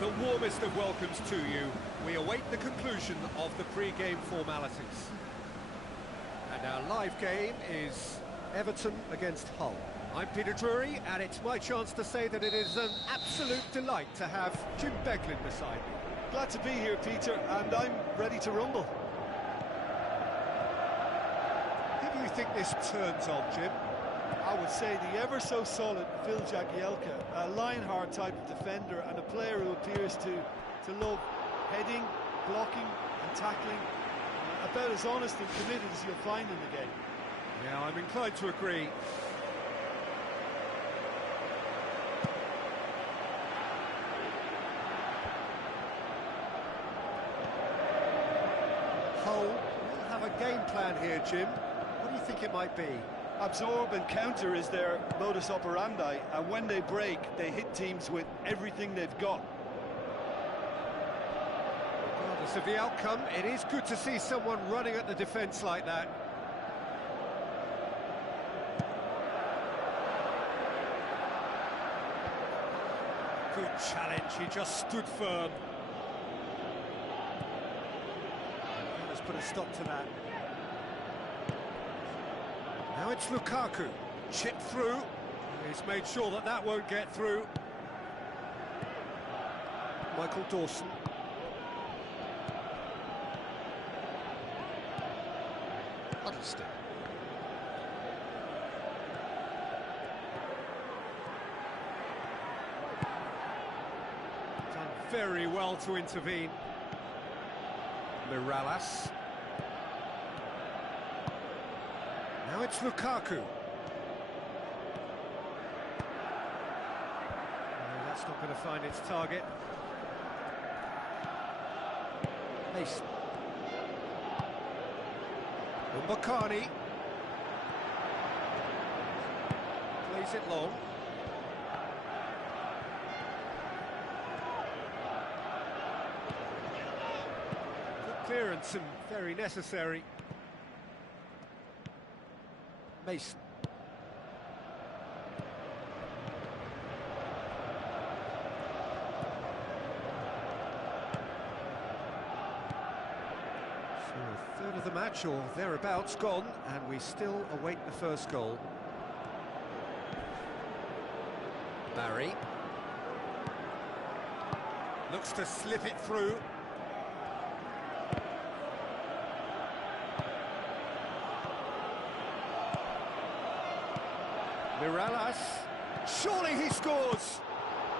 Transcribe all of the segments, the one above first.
The warmest of welcomes to you. We await the conclusion of the pre-game formalities. And our live game is Everton against Hull. I'm Peter Drury, and it's my chance to say that it is an absolute delight to have Jim Beglin beside me. Glad to be here, Peter, and I'm ready to rumble. Who do you think this turns on, Jim? I would say the ever-so-solid Phil Jagielka, a Lionheart type of defender and a player who appears to love heading, blocking and tackling. About as honest and committed as you'll find in the game. Yeah, I'm inclined to agree. Hull will have a game plan here, Jim. What do you think it might be? Absorb and counter is their modus operandi, and when they break, they hit teams with everything they've got. Regardless of the outcome, it is good to see someone running at the defence like that. Good challenge, he just stood firm. Let's put a stop to that. Now it's Lukaku, chipped through, he's made sure that that won't get through. Michael Dawson. Huddleston. Done very well to intervene. Mirallas. Now it's Lukaku. No, that's not going to find its target. Mason. Mbakani. Plays it long. Good clearance and very necessary. Mason. So a third of the match or thereabouts gone, and we still await the first goal. Barry. Looks to slip it through. Mirallas. Surely he scores!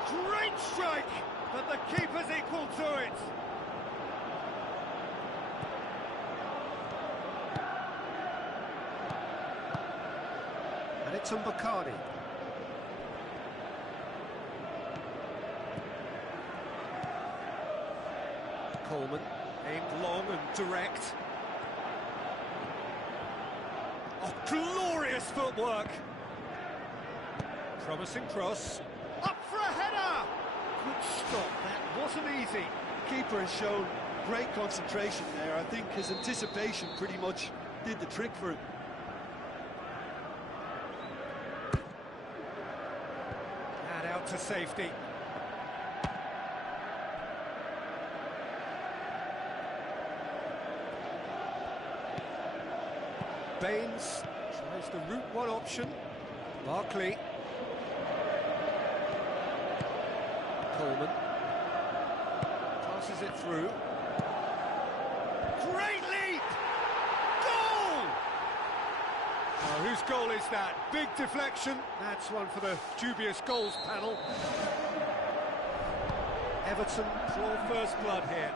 Great strike! But the keeper's equal to it. And it's Mbakani. Coleman, aimed long and direct. Oh, glorious footwork! Promising cross. Up for a header! Good stop, that wasn't easy. Keeper has shown great concentration there. I think his anticipation pretty much did the trick for him. And out to safety. Baines tries the route one option. Barkley. Coleman. Passes it through. Great leap! Goal! Oh, whose goal is that? Big deflection. That's one for the dubious goals panel. Everton draw first blood here.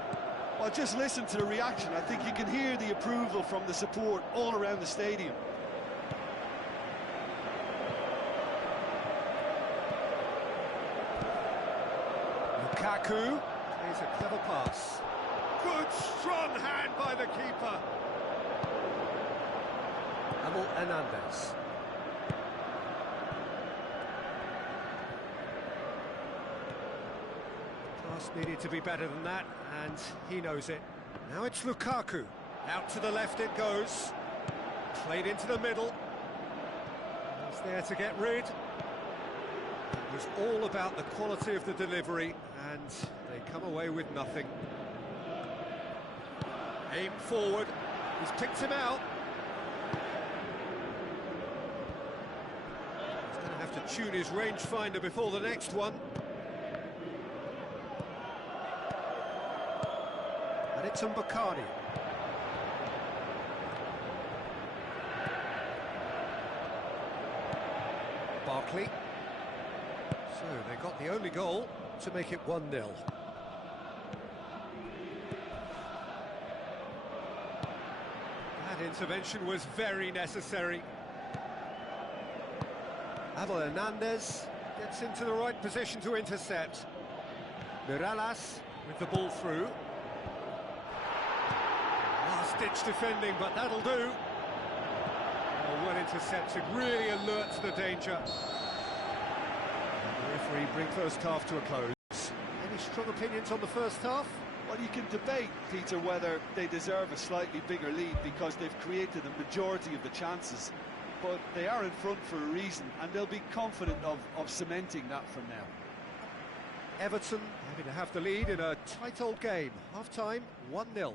Well, just listen to the reaction. I think you can hear the approval from the support all around the stadium. Lukaku plays a clever pass. Good strong hand by the keeper. Abel Hernandez. Pass needed to be better than that, and he knows it. Now it's Lukaku. Out to the left it goes. Played into the middle. He's there to get rid. It was all about the quality of the delivery, and they come away with nothing. Aim forward. He's picked him out. He's going to have to tune his rangefinder before the next one. And it's Mbakani. Barkley. So they got the only goal to make it 1-0. That intervention was very necessary. Abel Hernandez gets into the right position to intercept. Mirallas with the ball through. Last-ditch defending, but that'll do. Oh, well intercepted, really alert to the danger. The referee bring first half to a close. Any strong opinions on the first half? Well, you can debate, Peter, whether they deserve a slightly bigger lead because they've created the majority of the chances. But they are in front for a reason, and they'll be confident of cementing that from now. Everton having to have the lead in a tight old game. Half-time, 1-0.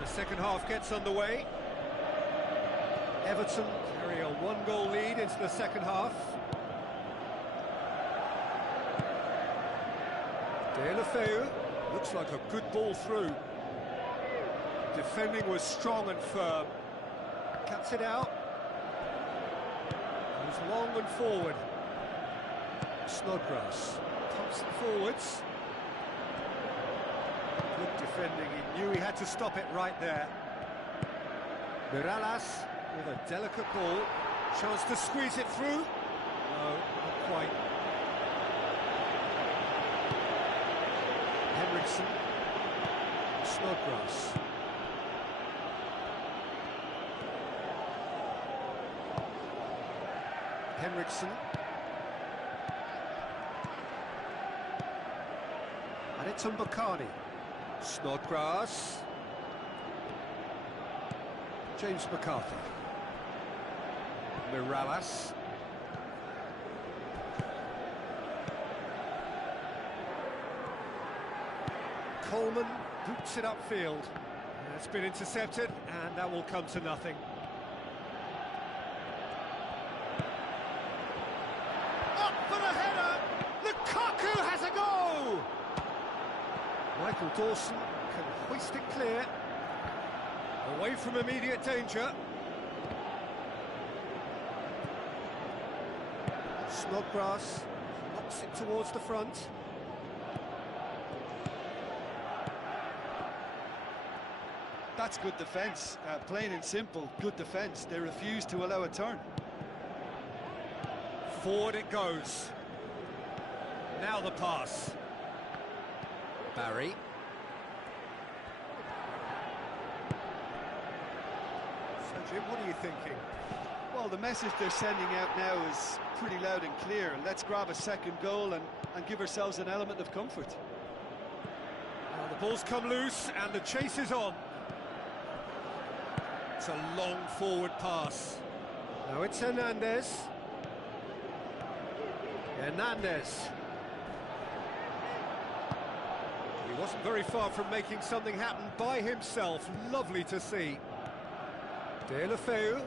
The second half gets underway. Everton carry a one-goal lead into the second half. Deulofeu looks like a good ball through. Defending was strong and firm. Cuts it out. Goes long and forward. Snodgrass pumps it forwards. Good defending, he knew he had to stop it right there. Mirallas with a delicate ball, chance to squeeze it through. No, not quite. Henriksen, Snodgrass. Henriksen. And it's Mbakani. Snodgrass. James McCarthy. Mirallas. Coleman boots it upfield. It's been intercepted, and that will come to nothing. Up for the header! Lukaku has a go! Michael Dawson can hoist it clear. Away from immediate danger. Snodgrass knocks it towards the front. That's good defence, plain and simple, good defence. They refuse to allow a turn. Forward it goes. Now the pass. Barry. So Jim, what are you thinking? Well, the message they're sending out now is pretty loud and clear. Let's grab a second goal and give ourselves an element of comfort. Well, the ball's come loose and the chase is on. It's a long forward pass. Now it's Hernandez. Hernandez. He wasn't very far from making something happen by himself. Lovely to see. De La Feu.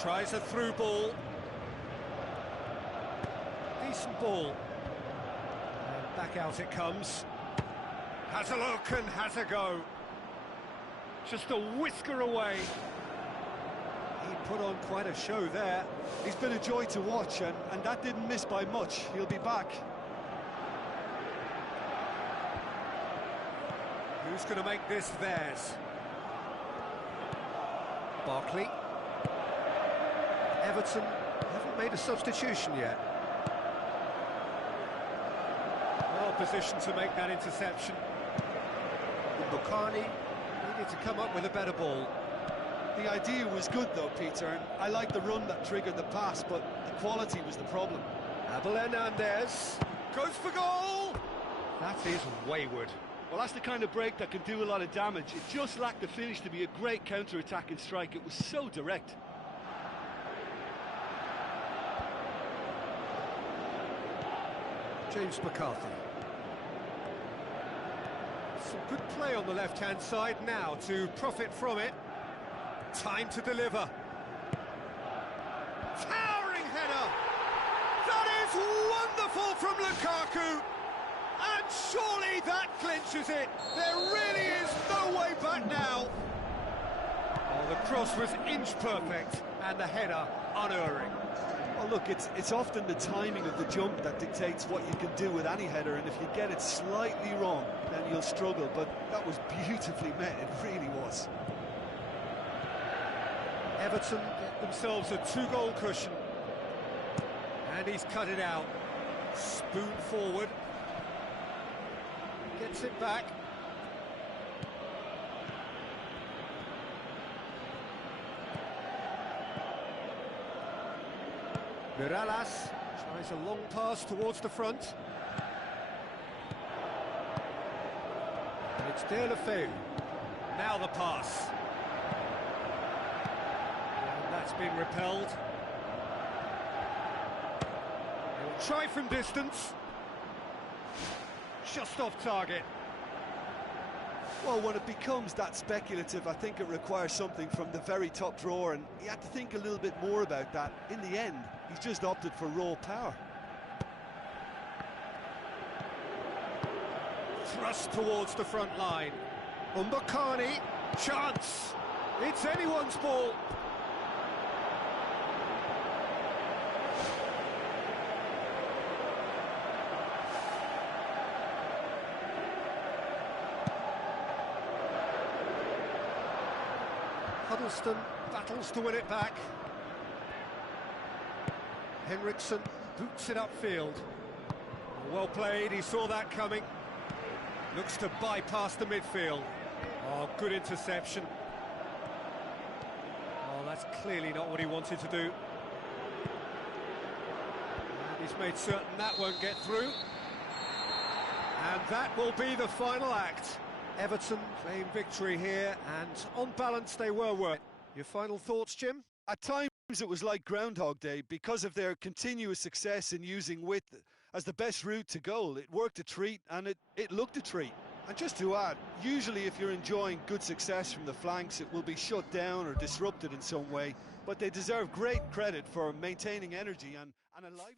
Tries a through ball. Decent ball. And back out it comes. Has a look and has a go. Just a whisker away. He put on quite a show there. He's been a joy to watch, and that didn't miss by much. He'll be back. Who's going to make this theirs? Barkley. Everton haven't made a substitution yet. Well positioned to make that interception. Mbakani needed to come up with a better ball. The idea was good though, Peter, and I like the run that triggered the pass, but the quality was the problem. Abel Hernandez goes for goal! That is wayward. Well, that's the kind of break that can do a lot of damage. It just lacked the finish to be a great counter-attacking strike. It was so direct. James McCarthy. Some good play on the left-hand side now to profit from it. Time to deliver. Towering header! That is wonderful from Lukaku! And surely that clinches it. There really is no way back now. Oh, the cross was inch perfect and the header unerring. Well, look, it's often the timing of the jump that dictates what you can do with any header, and if you get it slightly wrong, then you'll struggle, but that was beautifully met, it really was. Everton get themselves a 2-goal cushion. And he's cut it out. Spoon forward. Gets it back. Mirallas tries a long pass towards the front. And it's De La Feu. Now the pass. And that's been repelled. He'll try from distance. Just off target. Well, when it becomes that speculative, I think it requires something from the very top drawer, and he had to think a little bit more about that. In the end, he's just opted for raw power. Thrust towards the front line. Mbakani, chance. It's anyone's ball. Huddleston battles to win it back. Henriksen boots it upfield. Well played, he saw that coming. Looks to bypass the midfield. Oh, good interception. Oh, that's clearly not what he wanted to do. And he's made certain that won't get through. And that will be the final act. Everton claim victory here, and on balance they were worth. Your final thoughts, Jim? At times it was like Groundhog Day because of their continuous success in using width as the best route to goal. It worked a treat, and it looked a treat. And just to add, usually if you're enjoying good success from the flanks, it will be shut down or disrupted in some way, but they deserve great credit for maintaining energy and a lively...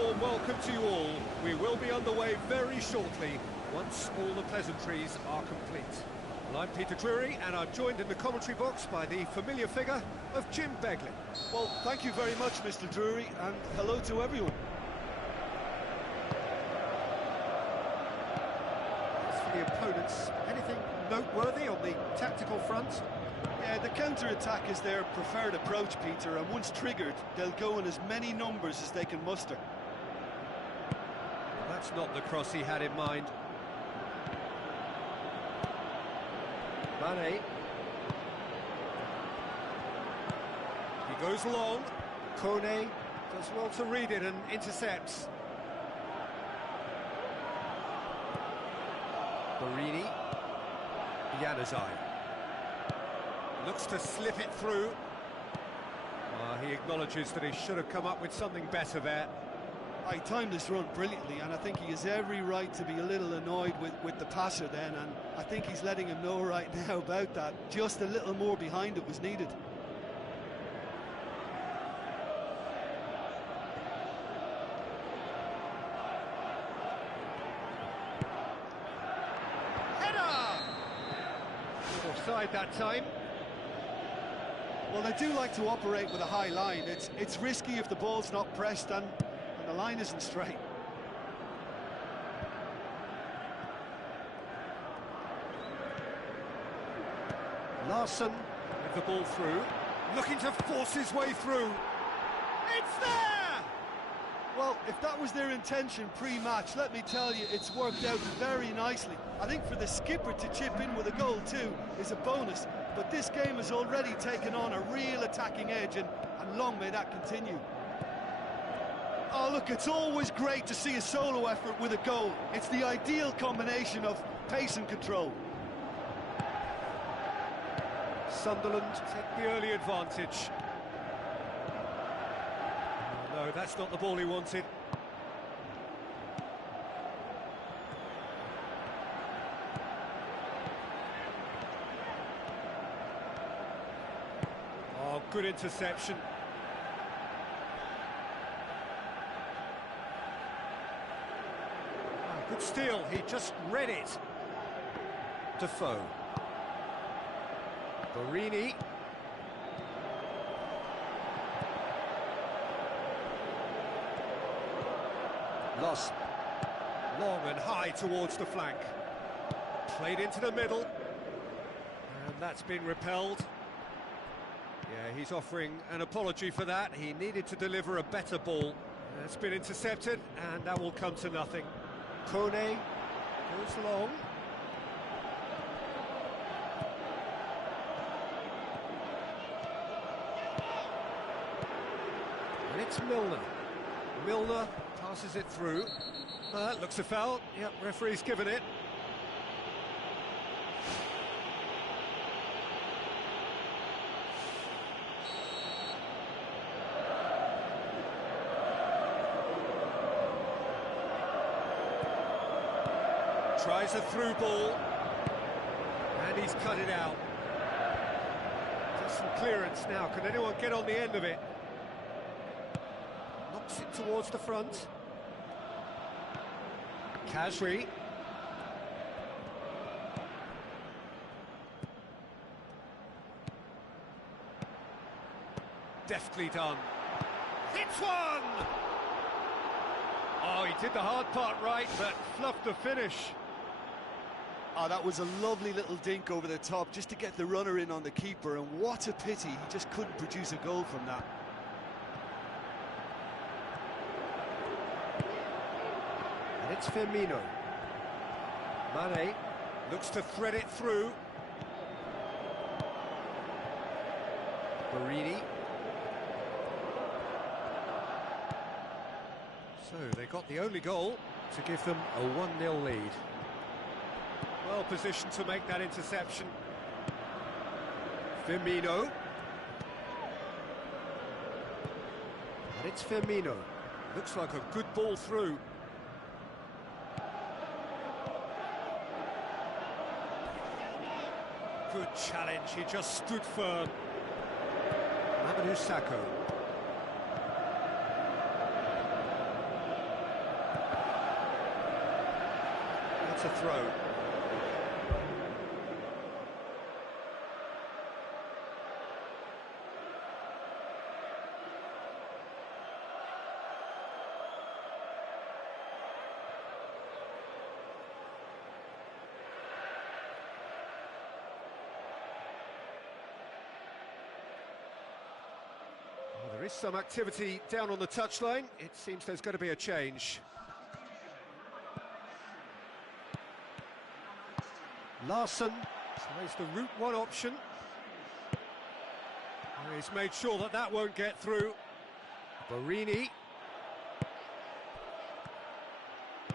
warm welcome to you all. We will be underway very shortly, once all the pleasantries are complete. Well, I'm Peter Drury, and I'm joined in the commentary box by the familiar figure of Jim Begley. Well, thank you very much, Mr. Drury, and hello to everyone. As for the opponents, anything noteworthy on the tactical front? Yeah, the counter-attack is their preferred approach, Peter, and once triggered, they'll go in as many numbers as they can muster. Well, that's not the cross he had in mind. Mane. He goes long. Kone does well to read it and intercepts. Borini. Januzaj. Looks to slip it through. He acknowledges that he should have come up with something better there. I timed this run brilliantly, and I think he has every right to be a little annoyed with the passer then, and I think he's letting him know right now about that. Just a little more behind it was needed. Header! Offside that time. Well, they do like to operate with a high line. It's risky if the ball's not pressed and the line isn't straight. Larson with the ball through, looking to force his way through. It's there! Well, if that was their intention pre-match, let me tell you, it's worked out very nicely. I think for the skipper to chip in with a goal too is a bonus, but this game has already taken on a real attacking edge, and long may that continue. Oh, look, it's always great to see a solo effort with a goal. It's the ideal combination of pace and control. Sunderland take the early advantage. Oh, no, that's not the ball he wanted. Oh, good interception. Good steal, he just read it. Defoe. Borini. Lost. Long and high towards the flank. Played into the middle. And that's been repelled. Yeah, he's offering an apology for that. He needed to deliver a better ball. It's been intercepted, and that will come to nothing. Kone goes long. And it's Milner. Milner passes it through. That looks a foul. Yep, referee's given it. Tries a through ball, and he's cut it out. Just some clearance now. Can anyone get on the end of it? Knocks it towards the front. Kazri. Deftly done. Hits one! Oh, he did the hard part right, but fluffed the finish. Oh, that was a lovely little dink over the top just to get the runner in on the keeper, and what a pity he just couldn't produce a goal from that. And it's Firmino. Mane looks to thread it through. Borini. So they got the only goal to give them a 1-0 lead. Well positioned to make that interception. Firmino. And it's Firmino. Looks like a good ball through. Good challenge, he just stood firm. Mamadou Sakho. That's a throw. Well, there is some activity down on the touchline. It seems there's going to be a change. Larson tries the route one option. Oh, he's made sure that that won't get through. Barini.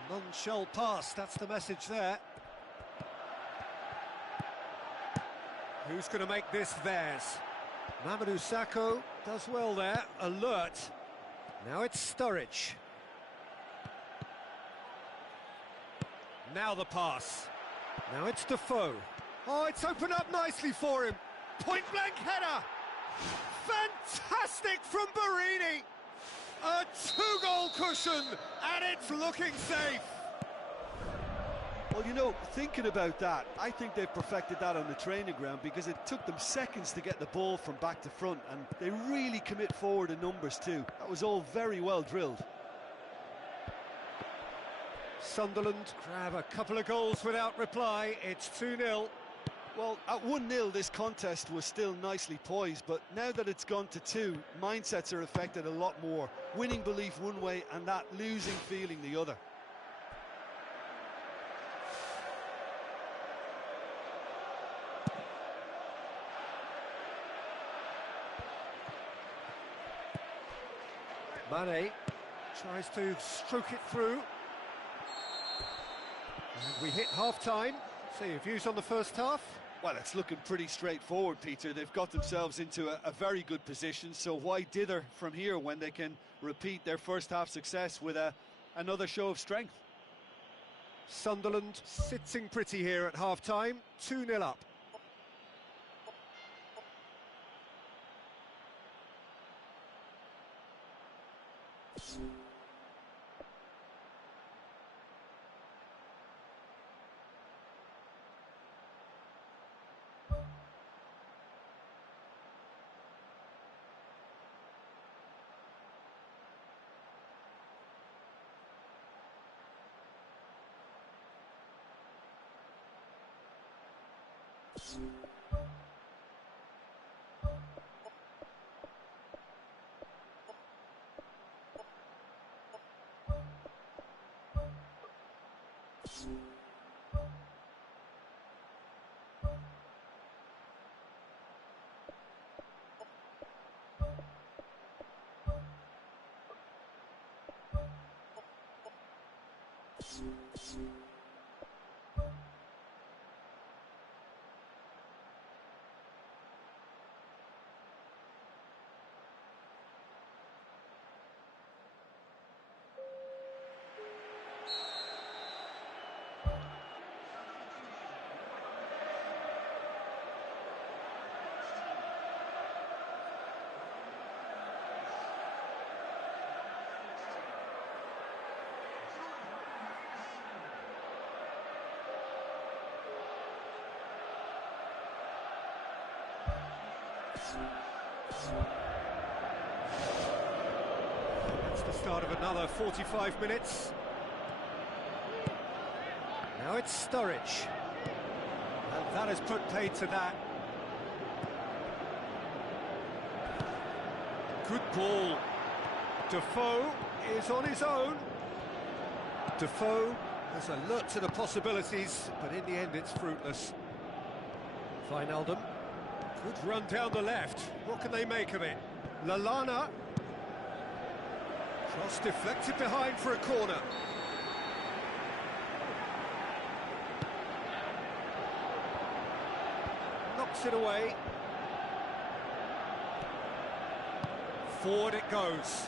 None shall pass, that's the message there. Who's going to make this theirs? Mamadou Sakho does well there, alert. Now it's Sturridge. Now the pass. Now it's Defoe. Oh, it's opened up nicely for him. Point-blank header. Fantastic from Barini. A two-goal cushion, and it's looking safe. Well, you know, thinking about that, I think they've perfected that on the training ground because it took them seconds to get the ball from back to front, and they really commit forward in numbers too. That was all very well drilled. Sunderland grab a couple of goals without reply. It's 2-0. Well, at 1-0 this contest was still nicely poised, but now that it's gone to 2, mindsets are affected a lot more. Winning belief one way and that losing feeling the other. Mane tries to stroke it through. And we hit half-time. So your views on the first half? Well, it's looking pretty straightforward, Peter. They've got themselves into a very good position, so why dither from here when they can repeat their first half success with another show of strength? Sunderland sitting pretty here at half-time, 2-0 up. That's the start of another 45 minutes. Now it's Sturridge. And that has put paid to that. Good ball. Defoe is on his own. Defoe has alert to the possibilities, but in the end it's fruitless. Wijnaldum. Good run down the left. What can they make of it? Lallana. Cross deflected behind for a corner. Knocks it away. Forward it goes.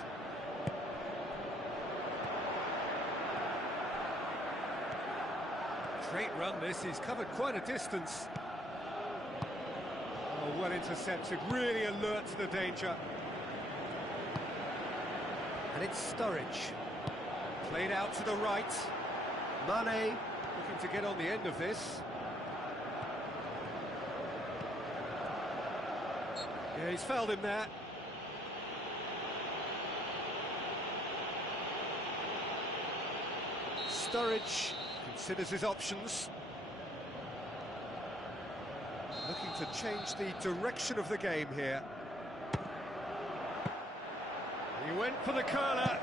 Great run this, he's covered quite a distance. Oh, well intercepted, really alert to the danger. And it's Sturridge. Played out to the right. Mane looking to get on the end of this. Yeah, he's fouled him there. Sturridge considers his options. Looking to change the direction of the game here. He went for the curler.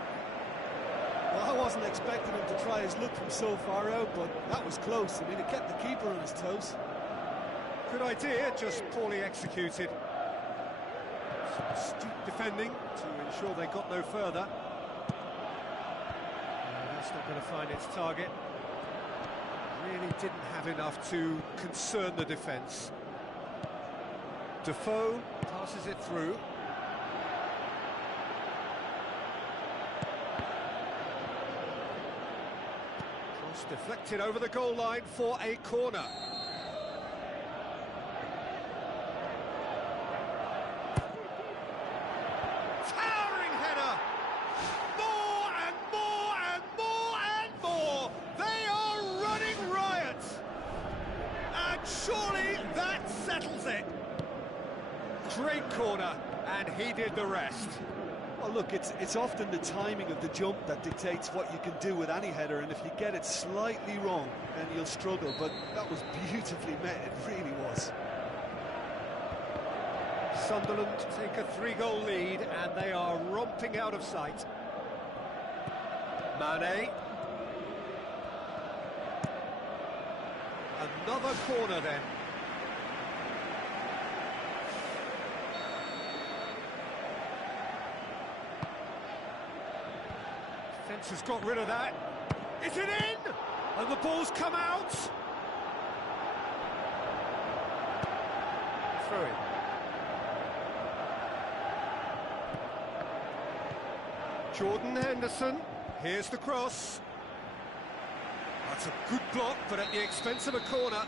Well, I wasn't expecting him to try his luck from so far out, but that was close. I mean, it kept the keeper on his toes. Good idea, just poorly executed. Some astute defending to ensure they got no further. That's not going to find its target. Really didn't have enough to concern the defence. Defoe passes it through. Cross deflected over the goal line for a corner. Towering header! More and more and more and more! They are running riot! And surely that settles it. Great corner, and he did the rest. Well, look, it's often the timing of the jump that dictates what you can do with any header, and if you get it slightly wrong, then you'll struggle, but that was beautifully met, it really was. Sunderland take a 3-goal lead, and they are romping out of sight. Mane. Another corner then. Defence has got rid of that. Is it in? And the ball's come out. Throw in. Jordan Henderson. Here's the cross. That's a good block, but at the expense of a corner.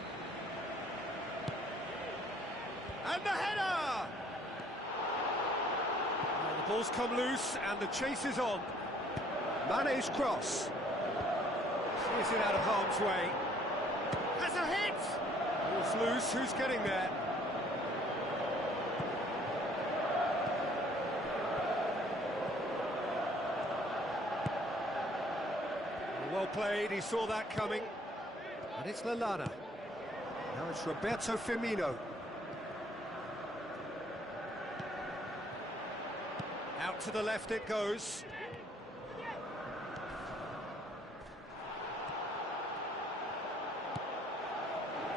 And the header! Well, the ball's come loose, and the chase is on. Mane's cross. Clears it out of harm's way. Has a hit! Ball's loose, who's getting there? Well played, he saw that coming. And it's Lallana. Now it's Roberto Firmino. Out to the left it goes.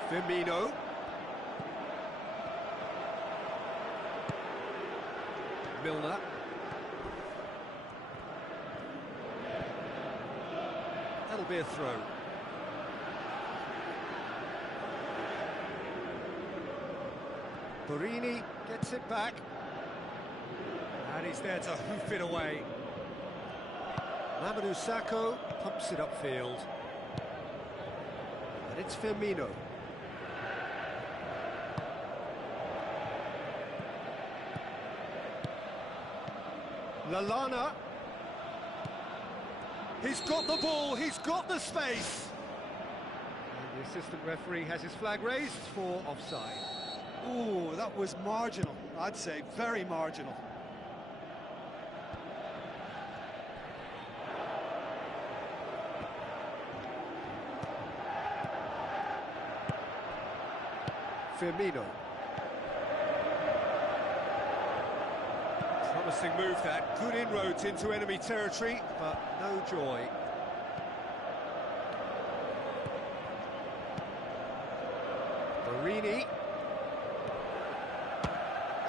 Firmino. Milner. That'll be a throw. Borini gets it back. And he's there to hoof it away. Mamadou Sakho pumps it upfield. And it's Firmino. Lallana. He's got the ball, he's got the space. And the assistant referee has his flag raised for offside. Ooh, that was marginal, I'd say, very marginal. Firmino. Promising move that, good inroads into enemy territory, but no joy. Borini.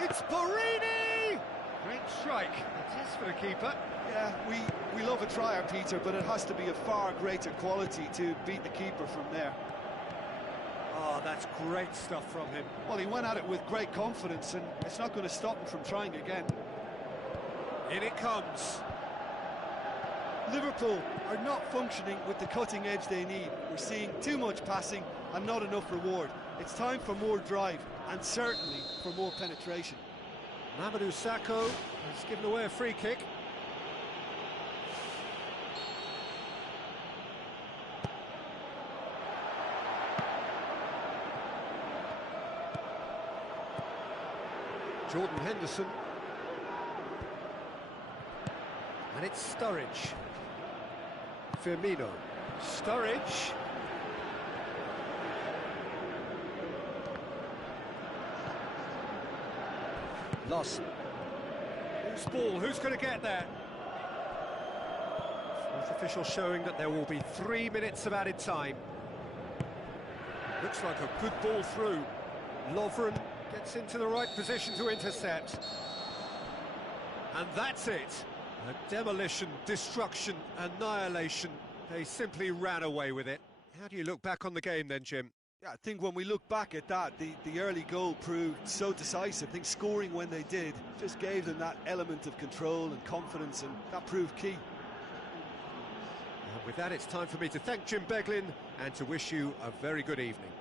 It's Borini! Great strike, a test for the keeper. Yeah, we love a tryer, Peter, but it has to be a far greater quality to beat the keeper from there. Oh, that's great stuff from him. Well, he went at it with great confidence, and it's not going to stop him from trying again. In it comes. Liverpool are not functioning with the cutting edge they need. We're seeing too much passing and not enough reward. It's time for more drive, and certainly for more penetration. Mamadou Sakho has given away a free kick. Jordan Henderson. And it's Sturridge. Firmino. Sturridge. Lost. Who's ball? Who's going to get there? Fourth official showing that there will be 3 minutes of added time. Looks like a good ball through. Lovren gets into the right position to intercept. And that's it. A demolition, destruction, annihilation. They simply ran away with it. How do you look back on the game then, Jim? Yeah, I think when we look back at that, the early goal proved so decisive. I think scoring when they did just gave them that element of control and confidence, and that proved key. And with that, it's time for me to thank Jim Beglin and to wish you a very good evening.